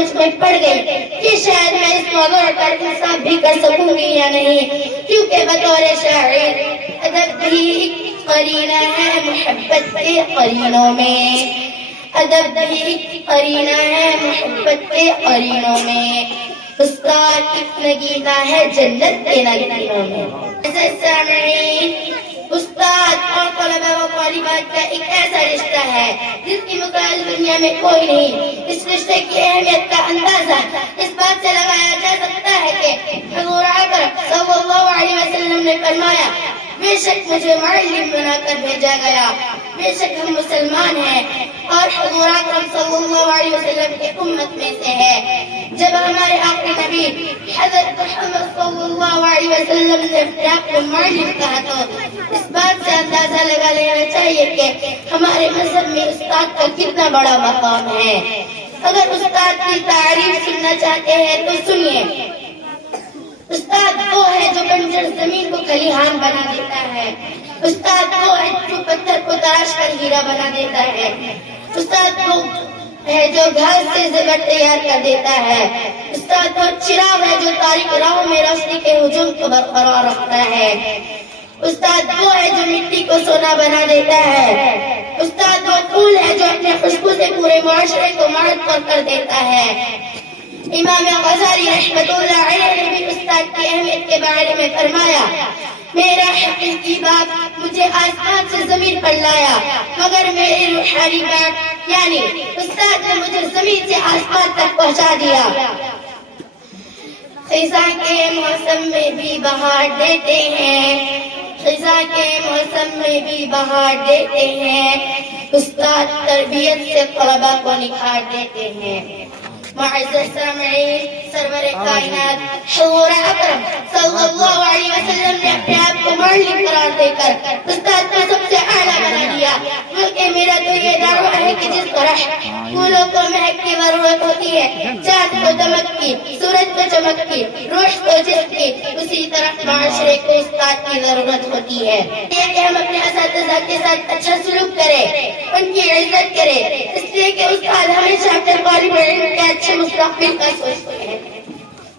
سوچ میں پڑ گئی کہ شاید میں اس موضوع پر انصاف بھی کر سکوں گی یا نہیں، کیونکہ بطور شاعر ادب بھی قرینہ ہے محبت کے قرینوں میں، ادب بھی قرینہ ہے محبت کے قرینوں میں، استاد ایک نگینہ ہے جنت کے نگینوں میں۔ استاد اور طلبہ و طالبات کا ایک ایسا رشتہ ہے جس کی مثال دنیا میں کوئی نہیں۔ اس رشتے کی اہمیت کا اندازہ اس بات سے لگایا جا سکتا ہے کہ حضور اکرم صلی اللہ علیہ وسلم نے فرمایا، بے شک مجھے معلم بنا کر بھیجا گیا، بے شک ہم مسلمان ہیں اور حضور اکرم صلی اللہ علیہ وسلم کی امت میں سے ہے۔ جب ہمارے آخری نبی حضرت محمد صلی اللہ علیہ وسلم نے اپنے آپ کو معلم کہا تو اس بات سے اندازہ لگا لینا چاہیے کہ ہمارے مذہب میں استاد کا کتنا بڑا مقام ہے۔ اگر استاد کی تعریف سننا چاہتے ہیں تو سنیے۔ استاد وہ ہے جو بنجر زمین کو کھلیان بنا دیتا ہے، استاد وہ ہے جو پتھر کو تراش کر ہیرا بنا دیتا ہے، استاد وہ ہے جو گھاس سے زیور تیار کر دیتا ہے، استاد وہ چراغ ہے جو تاریک راہوں میں روشنی کے ہجوم کو برقرار رکھتا ہے، استاد وہ ہے جو مٹی کو سونا بنا دیتا ہے، استاد وہ پھول ہے جو اپنے خوشبو سے پورے معاشرے کو معطر کر دیتا ہے۔ امام غزالی رحمۃ اللہ علیہ نے بھی استاد کی اہمیت کے بارے میں فرمایا، میرا حقیقی باپ مجھے آسمان سے زمین پر لایا، مگر میری روحانی باپ یعنی استاد نے مجھے زمین سے آسمان تک پہنچا دیا۔ خزاں کے موسم میں بھی بہار دیتے ہیں، خزاں کے موسم میں بھی بہار دیتے ہیں، استاد تربیت سے طلبہ کو نکھار دیتے ہیں۔ معزز سامعین، سرور کائنات حضور اکرم صلی اللہ علیہ وسلم نے اپنے آپ کو معلم قرار دے کر استاد کو سب سے اعلیٰ بنا دیا، بلکہ میرا تو یہ دعویٰ ہے کہ جس طرح پھولوں کو مہک کی ضرورت ہوتی ہے، چاند کو دمک کی، سورج کو چمک کی، روح کو جسم کی، اسی طرح معاشرے کو استاد کی ضرورت ہوتی ہے۔ یہ کہ ہم اپنے اساتذہ کے ساتھ اچھا سلوک کریں، ان کی عزت کریں، اس لیے کہ استاد ہمیشہ اپنے طالب علم کے اچھے مستقبل کا سوچتے ہیں،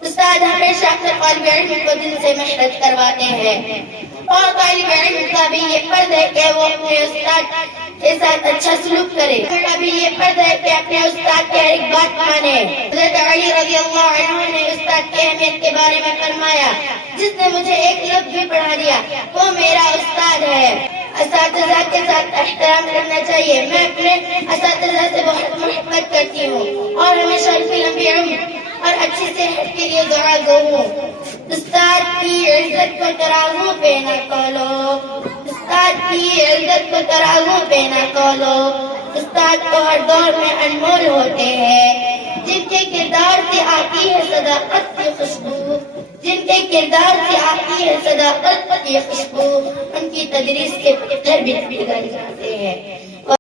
استاد ہمیشہ اپنے طالب علم کو دل سے محنت کرواتے ہیں، اور طالب علم کا بھی یہ فرض ہے کہ وہ اپنے استاد کے ساتھ اچھا سلوک کرے، کا بھی یہ فرض ہے کہ اپنے استاد کی ہر ایک بات مانے۔ حضرت علی رضی اللہ عنہ نے استاد کی اہمیت کے بارے میں فرمایا، جس نے مجھے ایک لفظ بھی پڑھا دیا وہ میرا استاد ہے۔ اساتذہ کے ساتھ احترام کرنا چاہیے۔ میں اپنے اساتذہ سے بہت محبت کرتی ہوں اور ہمیشہ ان کی لمبی عمر اور اچھی صحت کے لیے دعا گو ہوں۔ استاد کی عزت کو ترازو پہ نہ تولو، استاد کی عزت کو ترازو پہ نہ تولو، استاد کو ہر دور میں انمول ہوتے ہیں، جن کے کردار سے آتی ہے صداقت کی خوشبو، جن کے کردار سے آتی ہے صداقت کی خوشبو، ان کی تدریس کے پتھر بھی پگھل جاتے ہیں۔